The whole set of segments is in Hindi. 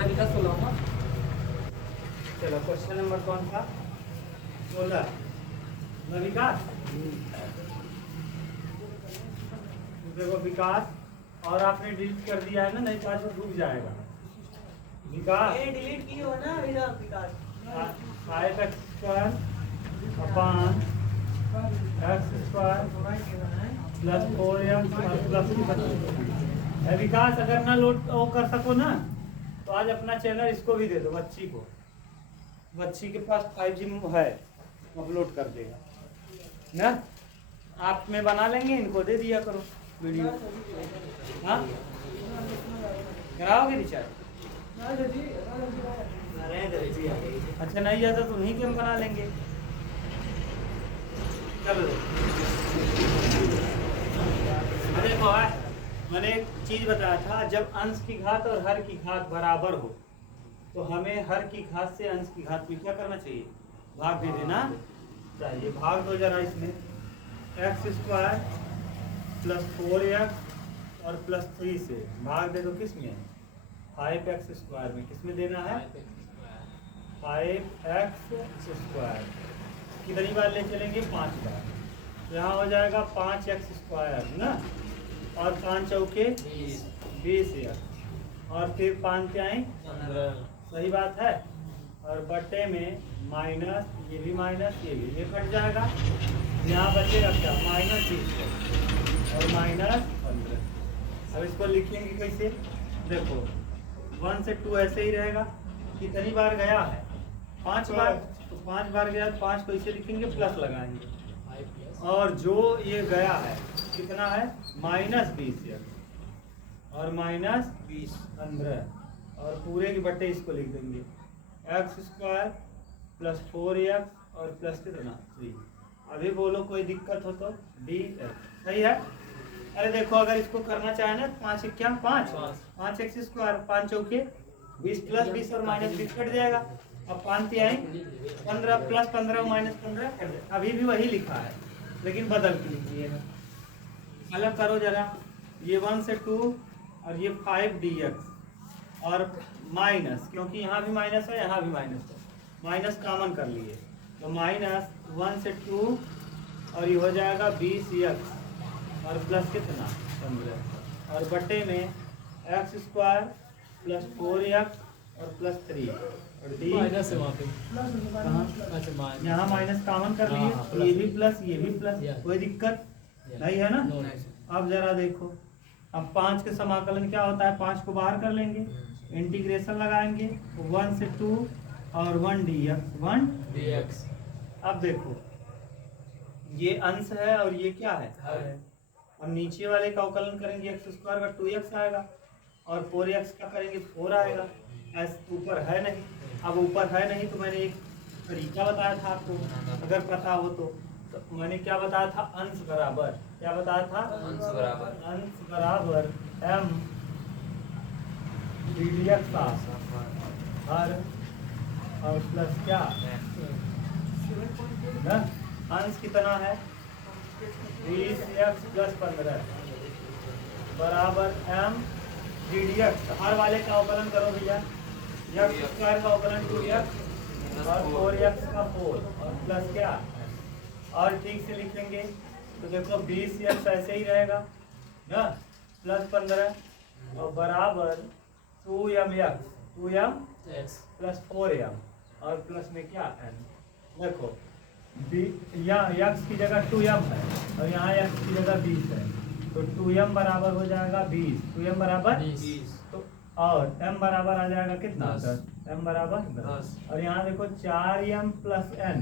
15 16 चलो क्वेश्चन नंबर कौन था? 16 ना विकास। देखो विकास और आपने डिलीट कर दिया है ना, नहीं तो आज वो डूब जाएगा। विकास ये डिलीट की हो ना मेरा विकास। 5x² अपान x² प्लस 4x और प्लस है। विकास अगर ना लोड वो कर सको ना तो आज अपना चैनल इसको भी दे दो, बच्ची को। बच्ची के पास 5G है, अपलोड कर देगा ना। आप में बना लेंगे, इनको दे दिया करो वीडियो। हाँ कराओगे रिचार्ज? अच्छा नहीं आता तो उन्हीं के हम बना लेंगे। चलो देखो मैंने एक चीज बताया था, जब अंश की घात और हर की घात बराबर हो तो हमें हर की घात से अंश की घात में क्या करना चाहिए? भाग दे देना चाहिए। भाग दो जरा इसमें। x² प्लस 4x और प्लस 3 से भाग दे दो किस में? 5x² में। किस में देना है? 5x²। कितनी बार ले चलेंगे? 5 बार। यहाँ हो जाएगा 5x² ना, और 5 चौके 20 और फिर 5 क्या है? 15। सही बात है। और बट्टे में माइनस, ये भी माइनस, ये भी, ये कट जाएगा। यहाँ बचेगा क्या? -20 और -15। अब इसको लिखेंगे कैसे? देखो 1 से 2 ऐसे ही रहेगा। कितनी बार गया है? 5 बार। तो 5 बार गया, 5 को इसे लिखेंगे, प्लस लगाएंगे। और जो ये गया है कितना है? -20 और -20 15 और पूरे के बट्टे इसको लिख देंगे x² प्लस 4x और प्लस कितना 3। अभी बोलो कोई दिक्कत हो तो dx। सही है। अरे देखो अगर इसको करना चाहे ना 5 क्या 5x², 5 चौके 20 प्लस 20 और -20 कट जाएगा। अब 5 आए 15 प्लस 15 -15 कट जाएगा। अभी भी वही लिखा है लेकिन बदल के लिखिएगा। अलग करो जरा। ये 1 से 2 और ये 5dx और माइनस, क्योंकि यहाँ भी माइनस है यहाँ भी माइनस है, माइनस कॉमन कर लिए तो -1 से 2 और ये हो जाएगा 20x और प्लस कितना 15 और बट्टे में x² प्लस 4x और प्लस 3 और डी माइनस है वहाँ पे। यहाँ माइनस कॉमन कर लिए। ये भी प्लस ये भी प्लस, कोई दिक्कत नहीं है ना। अब जरा देखो, अब 5 के समाकलन क्या होता है? 5 को बाहर कर लेंगे, इंटीग्रेशन लगाएंगे 1 से 2 और 1 dx। अब देखो ये अंश है और ये क्या है? अब नीचे वाले का अवकलन करेंगे x² का 2x आएगा और 4x का करेंगे 4 आएगा। ऐसे ऊपर है नहीं। अब ऊपर है नहीं तो मैंने एक तरीका बताया था आपको, अगर पता हो तो मैंने क्या बताया था? अंश बराबर, क्या बताया था? अंश बराबर m dx हर और प्लस क्या ना, अंश कितना है? 20x प्लस 15 बराबर m dx। हर वाले का अवकलन करो भैया। x² का अवकलन 2x और 4x का 4 और प्लस क्या और ठीक से लिखेंगे तो देखो 20x ऐसे ही रहेगा ना, प्लस 15 और बराबर 2mx प्लस 4m और प्लस में क्या n। देखो यहाँ x की जगह 2m है और यहाँ x की जगह 20 है तो 2m बराबर हो जाएगा 20। 2m बराबर 20 तो और m बराबर आ जाएगा कितना? 10। m बराबर 10 और यहाँ देखो 4m प्लस n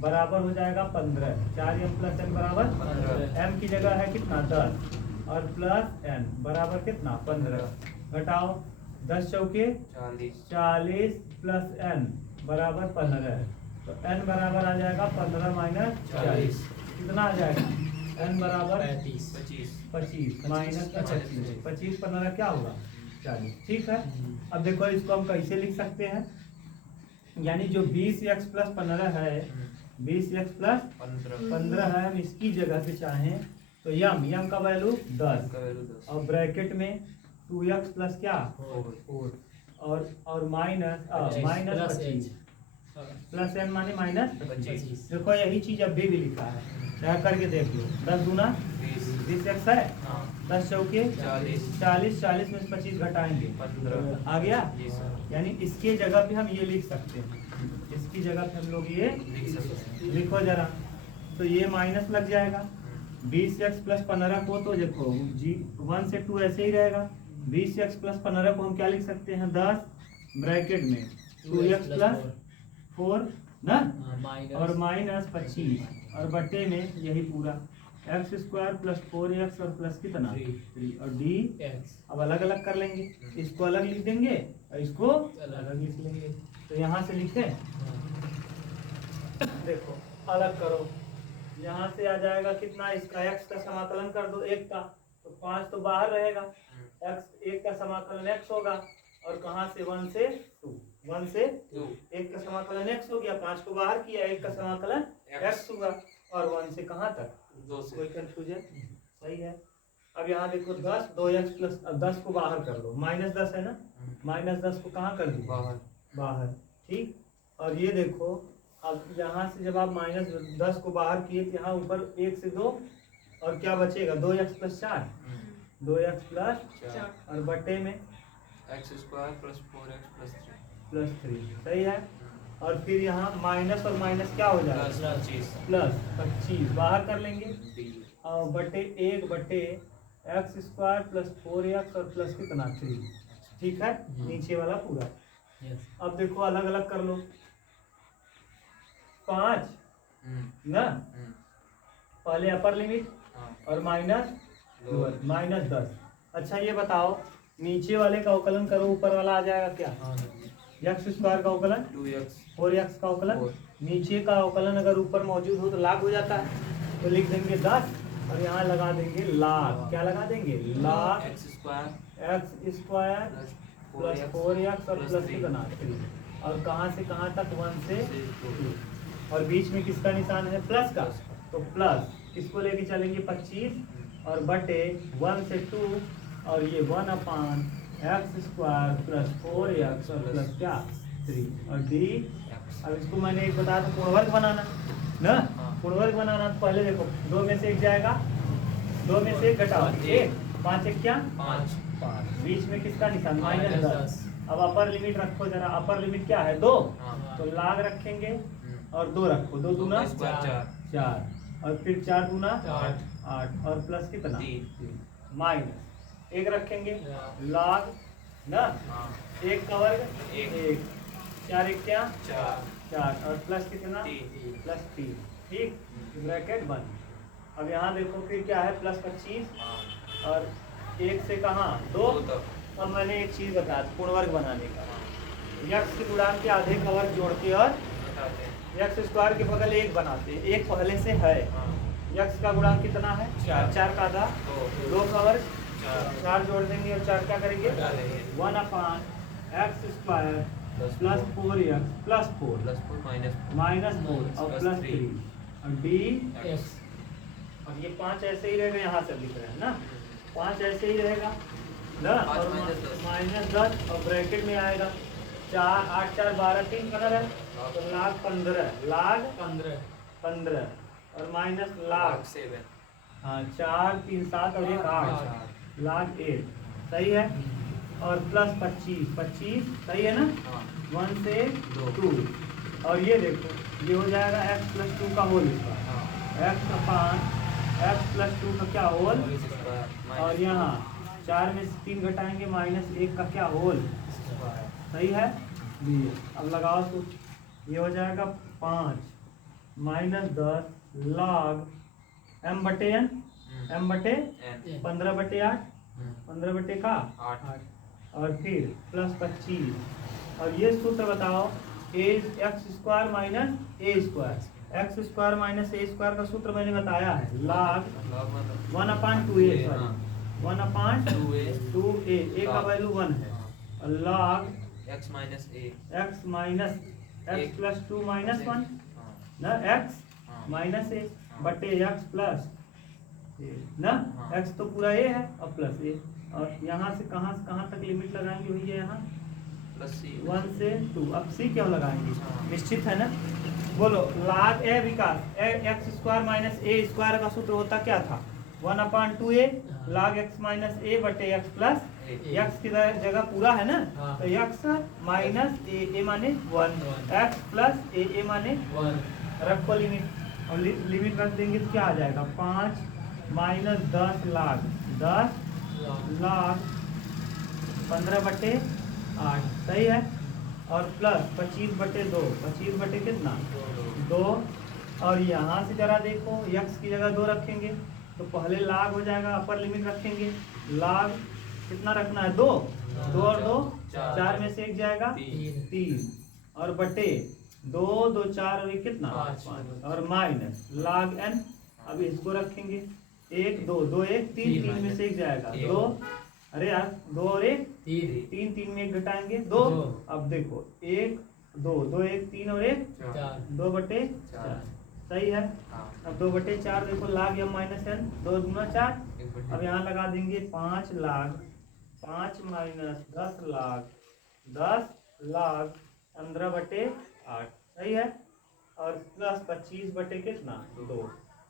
बराबर हो जाएगा 15। 4m प्लस n बराबर 15। m की जगह है कितना 10 और प्लस n बराबर कितना 15। घटाओ 10 चौके 40 प्लस n बराबर 15 तो n बराबर आ जाएगा 15 माइनस 40 कितना आ जाएगा? n बराबर 25 माइनस 25 15 क्या होगा 40। ठीक है। अब देखो इसको हम कैसे लिख सकते हैं? यानी जो 20x प्लस 15 है, 20x प्लस 15 है, हम इसकी जगह से चाहें तो यम का वैल्यू 10 और ब्रैकेट में 2x प्लस क्या 4 और माइनस 25 प्लस n माने माइनस 25। देखो यही चीज अभी भी लिखा है, क्या करके देख लो। 10 दूना 20 x है, 10 चौके 40 में से 25 घटाएंगे 15 आ गया। जी सर। यानी इसके जगह पे हम ये लिख सकते हैं, इसकी जगह पे हम लोग ये लिख सकते हैं। लिखो जरा, तो ये माइनस लग जाएगा 20x प्लस 15 को, तो देखो जी 1 से 2 ऐसे ही रहेगा। 20x प्लस 15 को हम क्या लिख सकते हैं, 10 ब्रैकेट में 2x प्लस 4 ना, और माइनस 25 और बटे में यही पूरा एक्स स्क्वायर प्लस 4x और प्लस कितना 3 और डी। अब अलग अलग कर लेंगे, इसको अलग लिख देंगे और इसको अलग लिख लेंगे। तो यहाँ से लिखे, देखो अलग करो, यहाँ से आ जाएगा कितना, इसका x का समाकलन कर दो 1 का, तो 5 तो बाहर रहेगा, x 1 का समाकलन x होगा, और कहाँ से 1 से 2, 1 से 1 का समाकलन x हो गया, 5 को बाहर किया, 1 का समाकलन x होगा, और 1 से कहाँ तक 2 से। कोई कंफ्यूजन, सही है। अब यहाँ देखो 10 2x प्लस, अब 10 को बाहर कर लो, माइनस 10 है ना, माइनस 10 को कहाँ कर दी बाहर, ठीक। और ये देखो अब यहाँ से जब आप माइनस 10 को बाहर किए तो यहाँ ऊपर 1 से 2 और क्या बचेगा 2x प्लस 4, 2x प्लस और बटे में x square plus 4x plus 3, सही है। और फिर यहाँ माइनस और माइनस क्या हो जाएगा प्लस 25 बाहर कर लेंगे, और बटे 1 बटे एक्स स्क्वायर प्लस 4x और प्लस कितना 3, ठीक है, नीचे वाला पूरा। अब देखो अलग अलग कर लो, 5 ना, पहले अपर लिमिट और माइनस 10। अच्छा ये बताओ नीचे वाले का अवकलन करो, ऊपर वाला आ जाएगा क्या, एक्स स्क्वायर का अवकलन 2x 4x का अवकलन, नीचे का अवकलन अगर ऊपर मौजूद हो तो लाग हो जाता है, तो लिख देंगे 10 और यहाँ लगा देंगे लाग, क्या लगा देंगे लाग x square x square plus 4x और प्लस कितना 3, और कहाँ से कहाँ तक 1 से 2, और बीच में किसका निशान है प्लस का, तो प्लस किसको लेके चलेंगे 25 और बटे 1 से 2, और ये 1 एक्स स्क्वायर प्लस 4x और प्लस क्या 3 और डी। अब इसको मैंने एक बताया था पूर्णवर्ग बनाना ना, पूर्णवर्ग बनाना तो पहले देखो 2 में से 1 जाएगा, 2 में से 1 घटाओ 1, 5 1 क्या 5, बीच में किसका निशान माइनस 10। अब अपर लिमिट रखो जरा, अपर लिमिट क्या है 2, तो लाग रखेंगे और 2 रखो, 2 दूना 4 और फिर 4 दूना 8 और प्लस कितना 3, माइनस 1 रखेंगे लॉग ना, 1 का वर्ग 1, 4 1 क्या 4 और प्लस कितना प्लस 3, ठीक, ब्रैकेट बंद। अब यहाँ देखो फिर क्या है प्लस 25 और 1 से कहाँ 2। अब मैंने एक चीज़ बताया पूर्णवर्ग बनाने का, यक्स के गुणांक के आधे का वर्ग जोड़ के और एक्स स्क्वायर के बगल 1 बनाते हैं, 1 पहले से है, यक्स का गुणांक कितना है 4, 4 का आधा 2 का वर्ग 4 जोड़ देंगे और 4 क्या करेंगे 1 x square plus 4x plus 4 minus 4 और प्लस 3 और डी। अब ये 5 ऐसे ही रहेगा, यहाँ से लिख रहे हैं ना, 5 ऐसे ही रहेगा ना, और माइनस 10 और ब्रैकेट में आएगा 4 8 4 12 3 15 है, तो लाख 15 और माइनस लाख 7, हाँ 4 3 7 और 1 8 लाख 8, सही है। और प्लस 25 सही है ना, 1 से 2 और ये देखो ये हो जाएगा x प्लस 2 का होल स्क्वायर, x प्लस 2 का क्या होल, और यहाँ 4 में से 3 घटाएंगे माइनस 1 का क्या होल, सही है। अब लगाओ तो ये हो जाएगा 5 माइनस 10 लॉग m बटे n, m बटे 15 बटे 8, 15 बटे का 8 और फिर प्लस 25 और ये सूत्र बताओ एक्स स्क्वायर माइनस ए स्क्वायर, एक्स स्क्वायर माइनस ए स्क्वायर का सूत्र मैंने बताया है लॉग 1/2a, 1/2a, a का वैल्यू 1 है, और log x minus x plus 2 minus 1 ना, x माइनस ए बटे x प्लस ना, x तो पूरा a है और प्लस a, और यहाँ से कहाँ तक लिमिट लगाएंगे भैया, यहाँ 1 से 2। अब सी क्यों लगाएंगे, निश्चित है ना। बोलो log ए विकास एक्स स्क्वायर माइनस ए स्क्वायर का सूत्र होता क्या था, 1/2a log x माइनस ए बटे एक्स प्लस एक्स की जगह पूरा है ना, तो एक्स माइनस ए माने 1, एक्स प्लस ए माने 1। रखो लिमिट, और लिमिट रख देंगे तो क्या आ जाएगा, 5 माइनस 10 लाख 10 लाख 15/8 सही है, और प्लस 25/2 25 बटे कितना 2। और यहाँ से जरा देखो x की जगह 2 रखेंगे तो पहले लाग हो जाएगा, अपर लिमिट रखेंगे, लाग कितना रखना है 2, 2 और 2 4 में से एक जाएगा 3, और बटे 2 2 4 और 1 कितना 5, और माइनस लाग n। अब इसको रखेंगे 1 2 2 1 3 3 में से एक जाएगा 2, अरे यार 2 और 1 3 3 में 1 घटाएंगे 2। अब देखो 1 2 2 1 3 और 1 2/4 सही है। अब 2/4 देखो लाग m माइनस n 2 दूना 4। अब यहाँ लगा देंगे 5 लाख 5 माइनस 10 लाख 10 लाख 15/8 सही है, और प्लस 25 बटे कितना 2।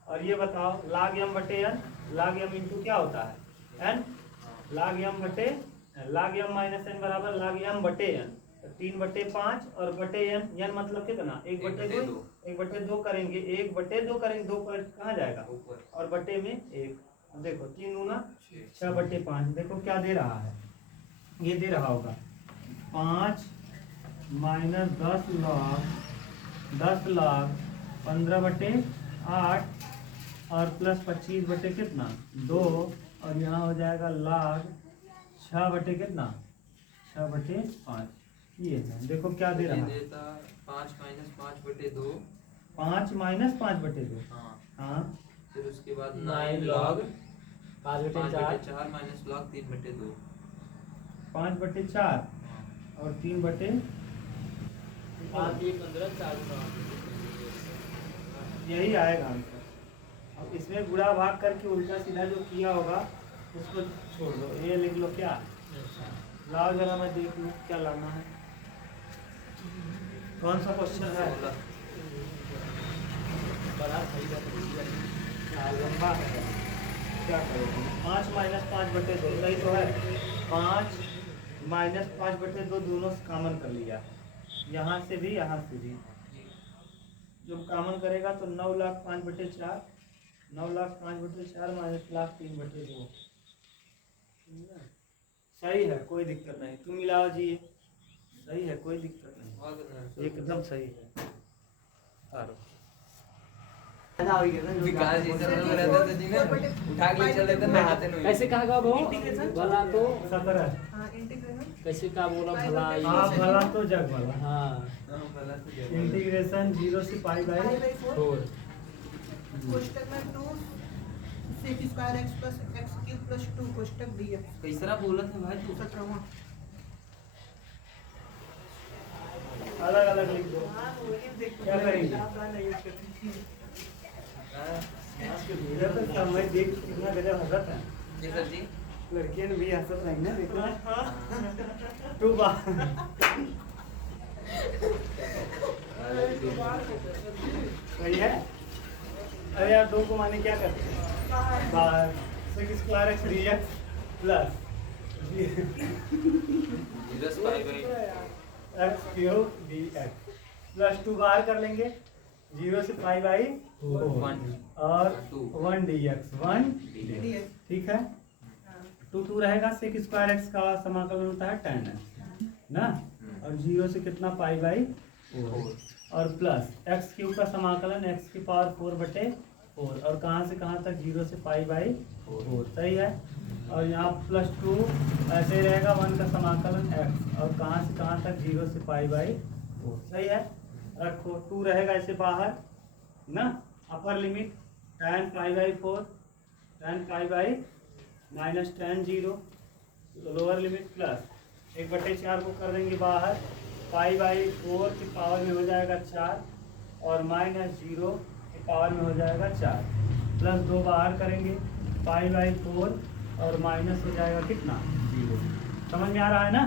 और ये बताओ लाग m बटे n, लाग m इंटू क्या होता है n, लाग m बटे लाग m माइनस n बराबर लाग m बटे n, 3/5 और बटे n मतलब कितना 1/2, 1/2 करेंगे 1/2 करेंगे 2 पर कहाँ जाएगा और बटे में 1। अब देखो 3 दूना 6/5, देखो क्या दे रहा है, ये दे रहा होगा 5 माइनस 10 लाख 15/8 और प्लस 25 बटे कितना 2, और यहाँ हो जाएगा लाग 6 बटे कितना 6/5। ये है देखो क्या दे रहा है 5 माइनस 5/2 5 माइनस 5/2। हाँ फिर उसके बाद 9 log 5/4 माइनस log 3/2 5/4 और 3/5 यही आएगा आंसर। अब इसमें गुणा भाग करके उल्टा सीधा जो किया होगा उसको छोड़ दो, ये लिख लो क्या लाओ जरा मैं देख लूँ क्या लाना है, कौन सा क्वेश्चन है, लंबा है क्या करोगे। 5 माइनस 5/2 सही तो है, 5 माइनस 5/2 दोनों से कॉमन कर लिया, यहाँ से भी यहाँ से भी जब कॉमन करेगा तो 9 लाख 5/4 9 लाख 5/4 माइनस लाख 3/2 सही है, कोई दिक्कत नहीं, तुम मिलाओ जी, सही है कोई दिक्कत नहीं, एकदम सही है। विकास जी सर में रहता था जी ना, उठा के ले चले थे नहाते नहीं। कैसे कहा वो भला तो 17 कैसे का बोला भला, हाँ भला तो जग भला, हाँ भला तो जब इंटीग्रेशन 0 से π/4 कोष्टक में 2 sec square x plus x cube plus 2 कोष्टक dx Qaisra बोला था भाई तू 17वां। अलग अलग लिख दो, क्या करेंगे तो समय देख कितना गजब हंसत है, जी सर जी लड़कियां भी हंसत रही ना देखो तू सही है। अरे यार 2 को माने क्या करते हैं बाहर, sec square x dx plus x cube dx plus 2 बाहर कर लेंगे 0 से π/4 और 1 dx 1 dx ठीक है। 2 2 रहेगा, sec स्क्वायर x का समाकलन होता है tan x ना, और 0 से कितना π/4 और प्लस x क्यूब का समाकलन x की पावर 4/4 और कहाँ से कहाँ तक 0 से π/4 सही है। और यहाँ प्लस 2 ऐसे ही रहेगा, 1 का समाकलन x और कहाँ से कहाँ तक 0 से π/4 सही है। रखो 2 रहेगा ऐसे बाहर ना, upper limit tan π/4 tan π/ minus tan 0, lower limit plus 1/4 को कर देंगे बाहर, π/4 की पावर में हो जाएगा 4 और माइनस 0 की पावर में हो जाएगा 4, प्लस 2 बाहर करेंगे π/4 और माइनस हो जाएगा कितना 0। समझ में आ रहा है ना।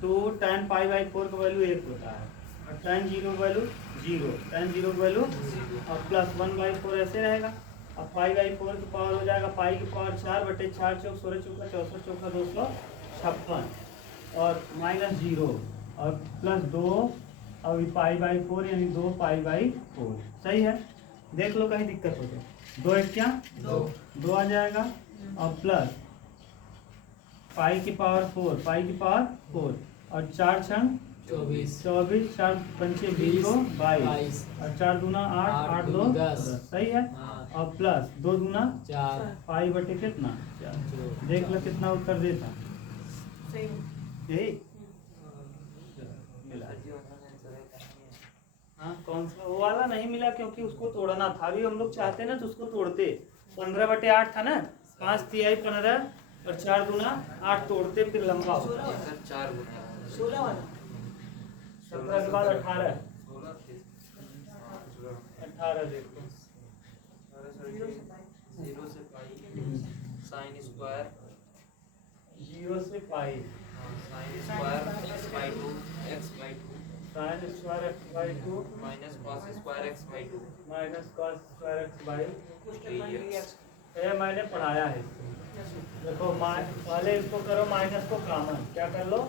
तो tan पाई बाई 4 का वैल्यू 1 होता है और tan 0 का वैल्यू 0, tan 0 का वैल्यू और प्लस 1/4 ऐसे रहेगा। अब पाई बाई 4 की पावर हो जाएगा पाई की पावर 4/4 चौक 16 चौका 64 चौका 256 और माइनस 0 और प्लस 2 और पाई बाई 4 यानी 2 पाई बाई 4। सही है, देख लो कहीं दिक्कत हो तो 2 एक क्या 2 आ जाएगा और प्लस पाई की पावर 4 पाई की पावर 4 और 4 छंग 24 24 4 पंचे 20 22 और 4 दूना 8 8 2 10। सही है और प्लस 2 दूना 4 पाई बटे कितना 4। देख लो कितना उत्तर देता सही यही मिला। हाँ कौन सा वो वाला नहीं मिला क्योंकि उसको तोड़ना था। अभी हम लोग चाहते ना तो उसको तोड़ते 15/8 था ना 5 तिहाई 15 और 4 दूना 8 तोड़ते फिर लंबा होता। 4 गुना 16 वाला 17 के बाद 18 देखो 0 से पाई साइन स्क्वायर 0 से pi sine square x/2 x/2 sine square x by 2 minus cos square x/2 minus cos square x by कोष्टक में dx ये मैंने पढ़ाया है इसको। देखो पहले इसको करो माइनस को कॉमन क्या कर लो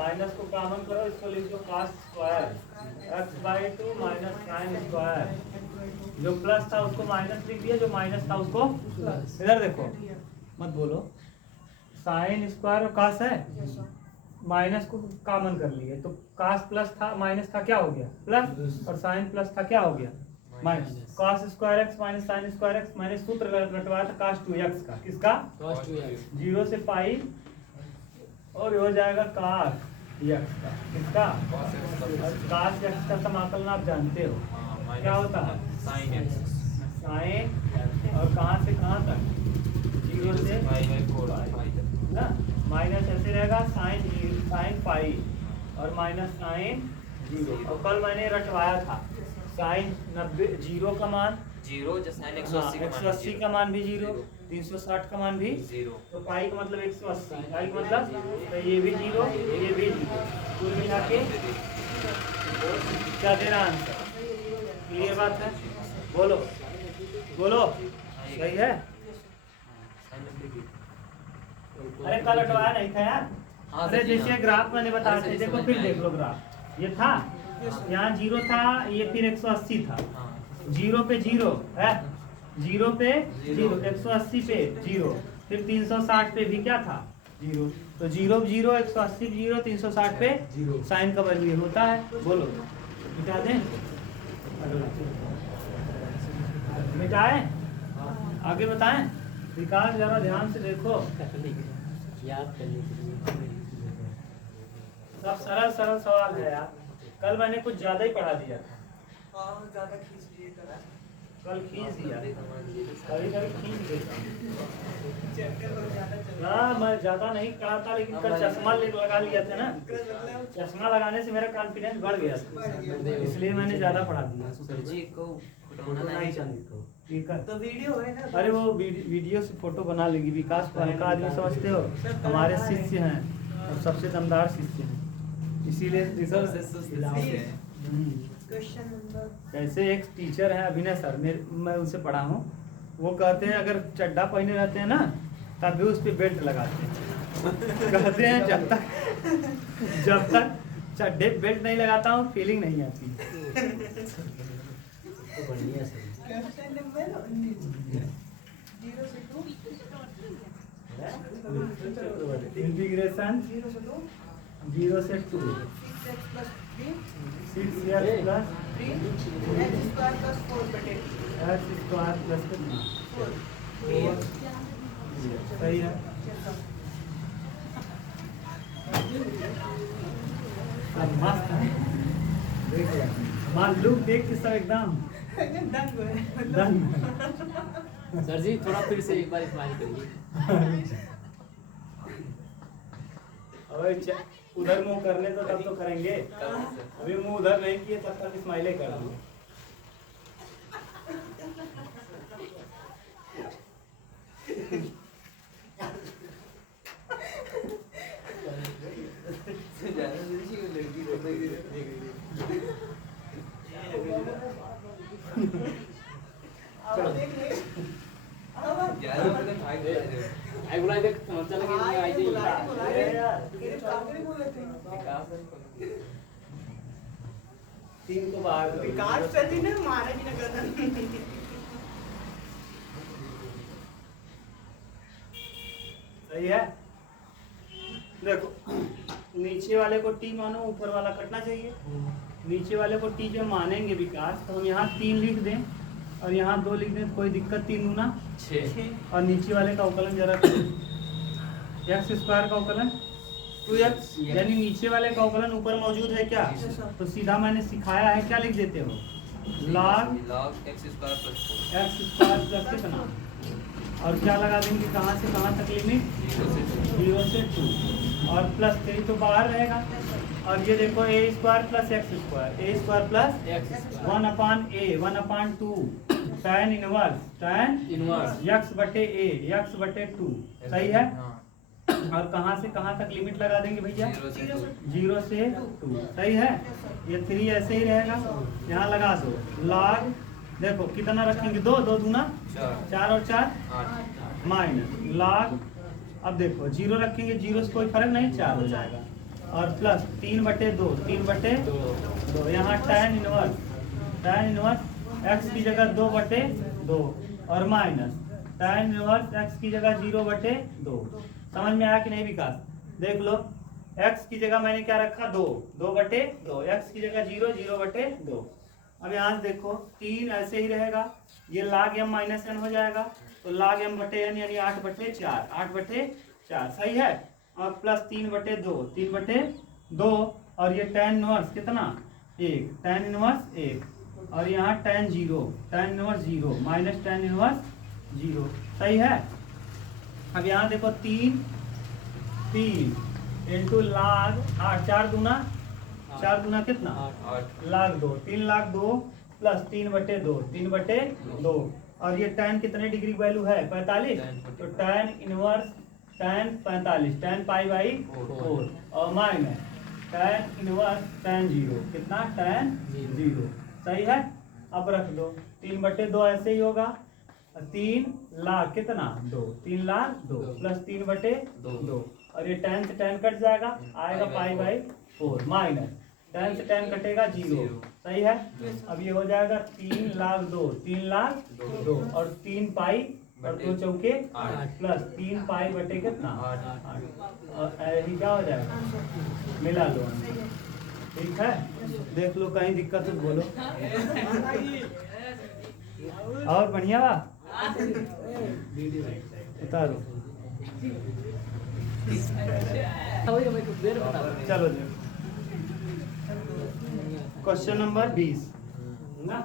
माइनस को कॉमन करो इसको लिख दो cos square x/2 minus sine square जो प्लस था उसको माइनस लिख दिया जो माइनस था उसको इधर देखो मत बोलो साइन स्क्वायर और कॉस है माइनस को कॉमन कर लिए तो कॉस प्लस था माइनस था क्या हो गया प्लस और साइन प्लस था क्या हो गया minus cos square x minus sign square x मैंने सूत्र रटवाया था cos 2x का किसका cos 2x 0 से पाई और हो जाएगा cos x का किसका cos x का समाकलन आप जानते हो क्या होता है साइन x साइन और कहाँ से कहाँ तक 0 से ना माइनस ऐसे रहेगा साइन पाई और माइनस साइन 0 और कल मैंने रटवाया था साइन 90 0 का मान 0 जो साइन 180 का मान भी 0 360 का मान भी 0 तो पाई का मतलब 180 पाई का मतलब तो ये भी 0 ये भी 0 कुल मिला के क्या दे रहा आंसर क्लियर बात है बोलो बोलो सही है अरे कल हटवाया नहीं था यार अरे जैसे ग्राफ मैंने बताया था देखो फिर देख लो ग्राफ ये था यहाँ 0 था ये फिर 180 था 0 पे 0 है 0 पे 0 180 पे 0 फिर 360 पे भी क्या था 0 तो 0 0 180 0 360 पे साइन का वैल्यू होता है बोलो मिटा दें मिटाएं आगे बताएं विकास जरा ध्यान से देखो याद करने के लिए सब सरल सरल सवाल है यार कल मैंने कुछ ज्यादा ही पढ़ा दिया था हाँ ज्यादा खींच लिए करा कल खींच दिया कभी कभी खींच देता हूँ चैप्टर पर ज्यादा चल हाँ मैं ज्यादा नहीं कराता लेकिन कल चश्मा लगा लिया था ना चश्मा लगाने से मेरा कॉन्फिडेंस बढ़ गया था इसलिए मैंने ज्यादा पढ़ा दिया सर जी को फोटो नहीं चाहिए तो ठीक है तो वीडियो है ना अरे वो वीडियो से फोटो बना लेगी विकास को हल्का आदमी समझते हो हमारे शिष्य हैं और सबसे दमदार शिष्य हैं इसीलिए क्वेश्चन नंबर जैसे एक टीचर है अभिनय सर मैं उनसे पढ़ा हूँ वो कहते हैं अगर चड्डा पहने रहते हैं ना तब भी उस पर बेल्ट लगाते हैं कहते हैं जब तक चड्डे बेल्ट नहीं लगाता हूँ फीलिंग नहीं आती तो बढ़िया से क्वेश्चन नंबर 0 से 2 इंटीग्रेशन 0 0 से 2से 2 6x plus 3 6x plus 3 x square plus 4 बटे x स्क्वायर प्लस कितना 4 सही है अब मस्त है देख लो मान लुक देख के सब एकदम दंग है दंग सर जी थोड़ा फिर से एक बार स्माइल करिए अबे उधर मुंह करने तो तब तो करेंगे अभी मुंह उधर नहीं किए तब तक स्माइले कर दो अब देख ले अब आई बुलाई देख समझ लगे हाँ, आई ये बुलाए जाइए बुलाए यार। तेरे काफी बोल रहे थे तीन को बाहर करो। विकास सजी ने मारे भी न गर्दन सही है। देखो नीचे वाले को टी मानो, ऊपर वाला कटना चाहिए। नीचे वाले को टी जो मानेंगे विकास, तो हम यहाँ 3 लिख दें और यहाँ 2 लिख दें, तो कोई दिक्कत। 3 दूना 6 और नीचे वाले का अवकलन जरा करें। एक्स स्क्वायर का अवकलन 2x, यानी नीचे वाले का अवकलन ऊपर मौजूद है क्या? तो सीधा मैंने सिखाया है, क्या लिख देते हो? log x square plus 4 x square plus कितना, और क्या लगा देंगे कहाँ से कहाँ तक लिमिट? 0 से 2 और प्लस 3 तो बाहर रहेगा। और ये देखो ए स्क्वायर प्लस एक्स स्क्वायर, ए स्क्वायर प्लस एक्स 1 अपान ए 1 अपान 2 tan इनवर्स x बटे ए x बटे 2। सही है। और कहाँ से कहाँ तक लिमिट लगा देंगे भैया? 0 से 2। सही है। ये 3 ऐसे ही रहेगा, यहाँ लगा दो। log देखो कितना रखेंगे? 2 2 दूना 4 और 4 8 माइनस log, अब देखो 0 रखेंगे, 0 से कोई फर्क नहीं, 4 हो जाएगा। और प्लस 3 बटे 2 3 बटे 2, यहाँ tan इनवर्स x की जगह 2 बटे 2 और माइनस tan इनवर्स x की जगह 0 बटे 2। समझ में आया कि नहीं विकास? देख लो x की जगह मैंने क्या रखा? 2 2 बटे 2, x की जगह 0 0 बटे 2। अब यहाँ से देखो 3 ऐसे ही रहेगा, ये log m माइनस n हो जाएगा, तो log m बटे n यानी 8 बटे 4 8 बटे 4। सही है। और प्लस 3 बटे 2 3 बटे 2 और ये tan इनवर्स कितना? 1 tan इनवर्स 1 और यहाँ tan inverse 0 minus tan inverse 0। सही है। अब यहाँ देखो 3 इंटू log 8 4 दूना कितना? 8 log 2 3 log 2 प्लस 3 बटे 2 3 बटे 2 और ये tan कितने डिग्री वैल्यू है? 45। तो tan inverse tan 45 tan pi by 4 और माइनस tan इनवर्स tan 0 कितना? tan 0। सही है। अब रख दो 3 बटे 2 ऐसे ही होगा, 3 लाख कितना? 2 3 लाख 2 प्लस 3 बटे 2 और ये tan से tan कट जाएगा, आएगा पाई बाई 4 माइनस tan से tan कटेगा 0। सही है। अब ये हो जाएगा 3 लाख 2 3 लाख 2 और 3 पाई और 2 चौके 8 प्लस 3 पाई बटे कितना? 8 और यही क्या हो जाएगा? मिला लो। ठीक है। देख लो कहीं दिक्कत है बोलो। और बढ़िया उतारो। चलो जी क्वेश्चन नंबर 20 ना,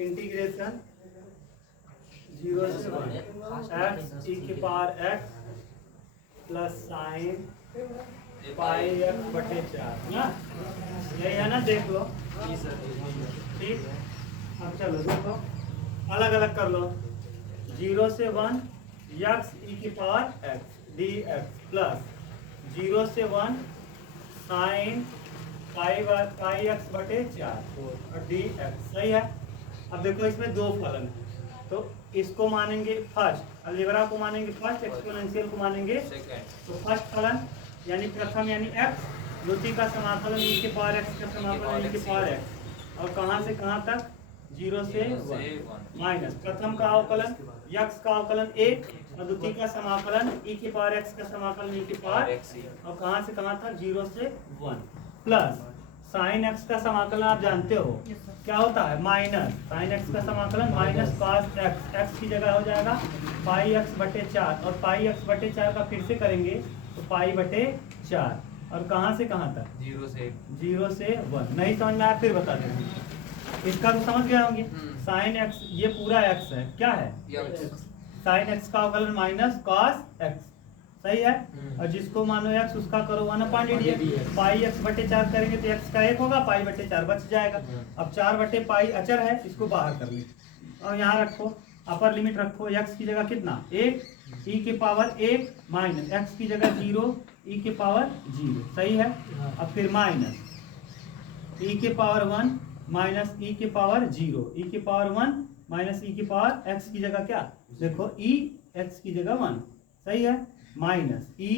इंटीग्रेशन 0 से 1 x e की power x plus sine pi x बटे 4 ना, यही है ना? देख लो। ठीक। अब चलो देखो अलग अलग कर लो। 0 से 1 x e की पावर x dx प्लस 0 से 1 साइन पाई x बटे 4 और dx। सही है। अब देखो इसमें 2 फलन है, तो इसको मानेंगे फर्स्ट, अलजेब्रा को मानेंगे फर्स्ट, एक्सपोनेंशियल को मानेंगे सेकंड। तो फर्स्ट फलन यानी प्रथम यानी x, द्वितीय का समाकलन e की पावर x का समाकलन e की पावर x और कहाँ से कहाँ तक? 0 से 1 माइनस प्रथम का अवकलन x का अवकलन 1 और द्वितीय का समाकलन e की पावर x का समाकलन e की पावर और कहाँ से कहाँ तक? 0 से 1 प्लस साइन x का समाकलन आप जानते हो क्या होता है? माइनस साइन x का समाकलन माइनस कॉस x, x की जगह हो जाएगा पाई x बटे 4 और पाई x बटे 4 का फिर से करेंगे तो पाई बटे 4 और कहाँ से कहाँ तक? 0 से 1। नहीं समझ में आया फिर बता देंगे। इसका तो समझ गए होंगे। साइन x ये पूरा x है, क्या है? साइन x का अवकलन माइनस कॉस x। सही है। और जिसको मानो x उसका करो 1/dx। पाई x बटे 4 करेंगे तो x का 1 होगा, पाई बटे 4 बच जाएगा। अब 4 बटे पाई अचर है, इसको बाहर कर ले और यहाँ रखो अपर लिमिट रखो, x की जगह कितना 1, e के पावर 1 माइनस x की जगह 0, e के पावर 0, सही है। अब फिर माइनस e के पावर 1 माइनस e के पावर 0, e के पावर 1 माइनस e की पावर x की जगह क्या, देखो e x की जगह 1, सही है। माइनस e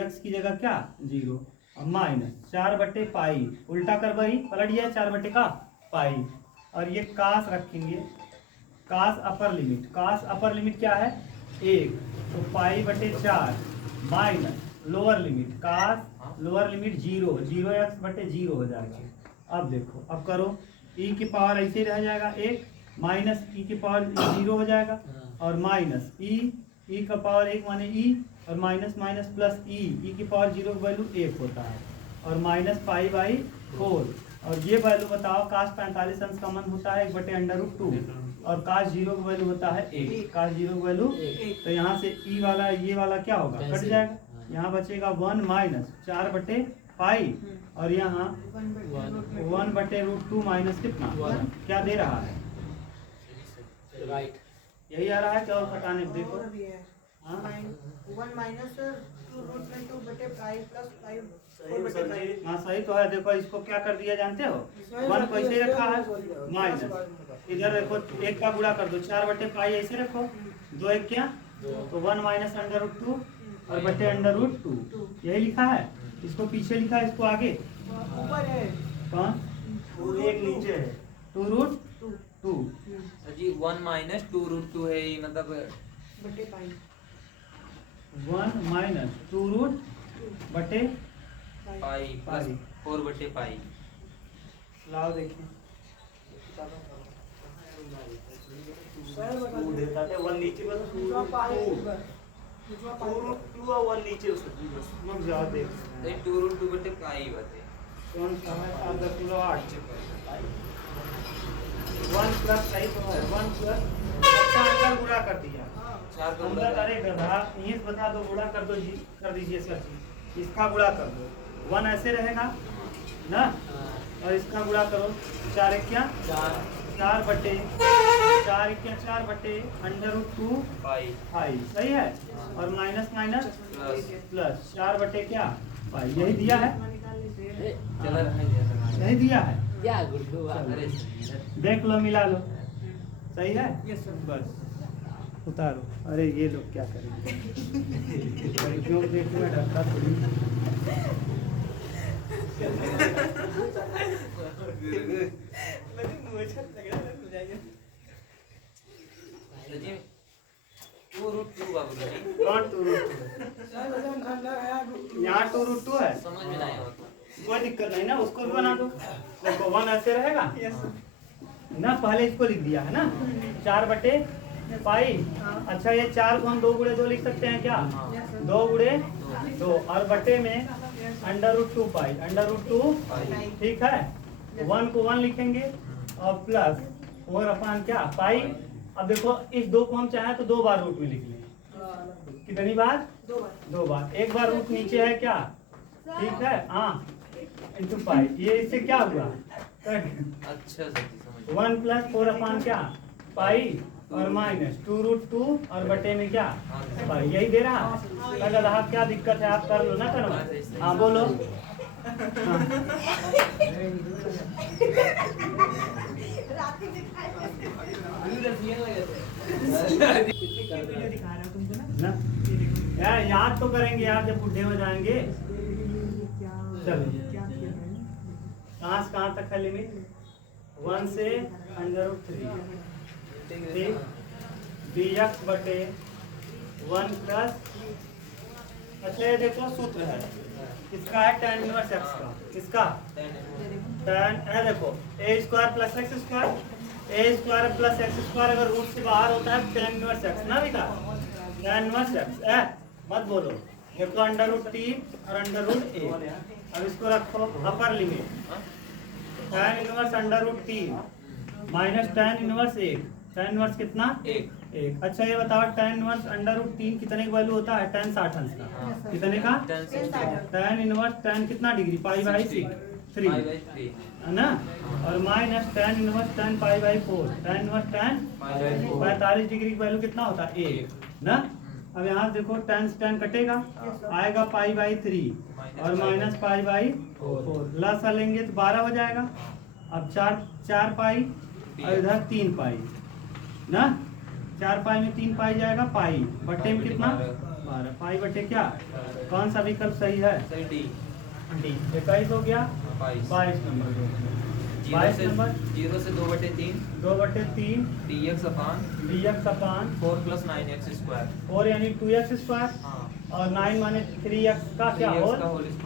x की जगह क्या 0, और माइनस 4/पाई, उल्टा कर भाई पलट गया 4 का पाई, और ये कास रखेंगे, कास अपर लिमिट, कास अपर लिमिट क्या है 1, तो पाई/4 माइनस लोअर लिमिट, कास लोअर लिमिट 0, 0x/0 हो जाएगा। अब देखो, अब करो, e की पावर ऐसे ही रह जाएगा 1 माइनस e की पावर 0 हो जाएगा, और माइनस e का पावर 1 माने e, और माइनस माइनस प्लस e की पावर 0 का वैल्यू 1 होता है, और माइनस पाई/4, और ये वैल्यू बताओ, कास 45 अंश का मान होता है 1/√2, और कास 0 का वैल्यू होता है 1, कास 0 का वैल्यू, तो यहाँ से e वाला ये वाला क्या होगा, कट जाएगा, यहाँ बचेगा 1 माइनस 4/पाई, और यहाँ 1/√2 माइनस कितना, क्या दे रहा है, राइट। यही आ रहा है, क्या और घटाने देखो, और भी है। हाँ? 1 माइनस 2√2/पाई प्लस 4/पाई। हाँ सही तो है। देखो इसको क्या कर दिया जानते हो, 1 को ऐसे रखा है माइनस, इधर देखो 1 का गुणा कर दो, 4/पाई ऐसे रखो, 2 1 क्या, तो 1 माइनस √2 और बटे √2, यही लिखा है। इसको पीछे लिखा है, इसको आगे ऊपर है कौन, वो एक नीचे है 2√2, जी 1 माइनस 2√2 है, ये मतलब बटे पाई 1 माइनस 2√2 पाई प्लस 4/पाई। लाओ देखिए, सर देता थे 1 नीचे बस, दूसरा पाई 2√2 और 1 नीचे उसको मग जाओ देख, तो ये 2√2/पाई बात है। कौन सा है, 8 1 प्लस सही तो है, 1 प्लस, अच्छा अंदर गुणा कर दिया, 4 का अंदर, अरे गधा यहीं से बता दो, गुणा कर दो जी, कर दीजिए सर जी, इसका गुणा कर दो, 1 ऐसे रहेगा ना, और इसका गुणा करो, 4 1 क्या 4 बटे 4 क्या 4/√2 पाई, सही है, और माइनस माइनस प्लस 4 क्या पाई, यही दिया है, चला रहा यही दिया है, क्या गुड्डू अरे देख लो मिला लो, सही है, यस सर। बस उतारो। अरे ये लोग क्या करेंगे, क्यों देखो मैं डरता थोड़ी, जी 2√2 बाबू जी कौन 2√2, यहाँ 2√2 है, समझ में नहीं आता। कोई दिक्कत नहीं ना, उसको भी बना दो, देखो 1 ऐसे रहेगा ना, पहले इसको लिख दिया है ना 4/पाई, अच्छा ये 4 को हम 2 गुणे 2 लिख सकते हैं क्या, 2 गुणे 2, और बटे में √2 पाई, √2, ठीक है, 1 को 1 लिखेंगे, और प्लस 4 क्या पाई। अब देखो इस 2 को हम चाहें तो 2 बार रूट में लिख लें, कितनी बार, 2 बार, एक बार रूट नीचे है क्या, ठीक है, हाँ इंटू पाई, ये इससे क्या हुआ, अच्छा सर जी समझ 1 प्लस 4 क्या पाई, और माइनस 2√2 और बटे में क्या पाई, यही दे रहा है। अगर आप क्या दिक्कत है, आप कर लो ना, करो, हाँ बोलो, ना यार याद तो करेंगे यार, जब बुढ़े हो जाएंगे। चलो कहाँ से कहाँ तक है लिमिट, 1 से √3, ठीक, dx बटे 1 प्लस, अच्छा ये देखो सूत्र है, इसका है tan इनवर्स x का, किसका tan, देखो a² plus x², a² plus x² अगर रूट से बाहर होता है tan इनवर्स x ना बेटा, tan इनवर्स x मत बोलो, देखो √3 और √a, अब इसको रखो अपर limit, tan inverse √3 minus tan inverse 1, tan inverse कितना 1, अच्छा ये बताओ tan इनवर्स √3 कितने का वैल्यू होता है, tan 60 अंश का, कितने का, tan इनवर्स tan कितना डिग्री, पाई/6, 3 पाई बाई 3 है ना, और minus tan inverse tan pi by 4, tan inverse tan pi by 4 45 degree की वैल्यू कितना होता है 1 ना। अब यहाँ देखो tan से tan कटेगा, आएगा पाई बाई 3 और माइनस पाई बाई 4, लसा लेंगे तो 12 हो जाएगा। अब 4 पाई और इधर 3 पाई ना, 4 पाई में 3 पाई जाएगा, पाई बटे में कितना 12, पाई बटे क्या, कौन सा विकल्प सही है, सही डी डी। 21 हो गया, 22 नंबर 22 नंबर 0 से 2/3 2/3 dx अपान dx अपान 4 + 9x स्क्वायर 4 यानी 2x स्क्वायर हाँ और 9 माने 3x का क्या 3x होल का होल स्क्वायर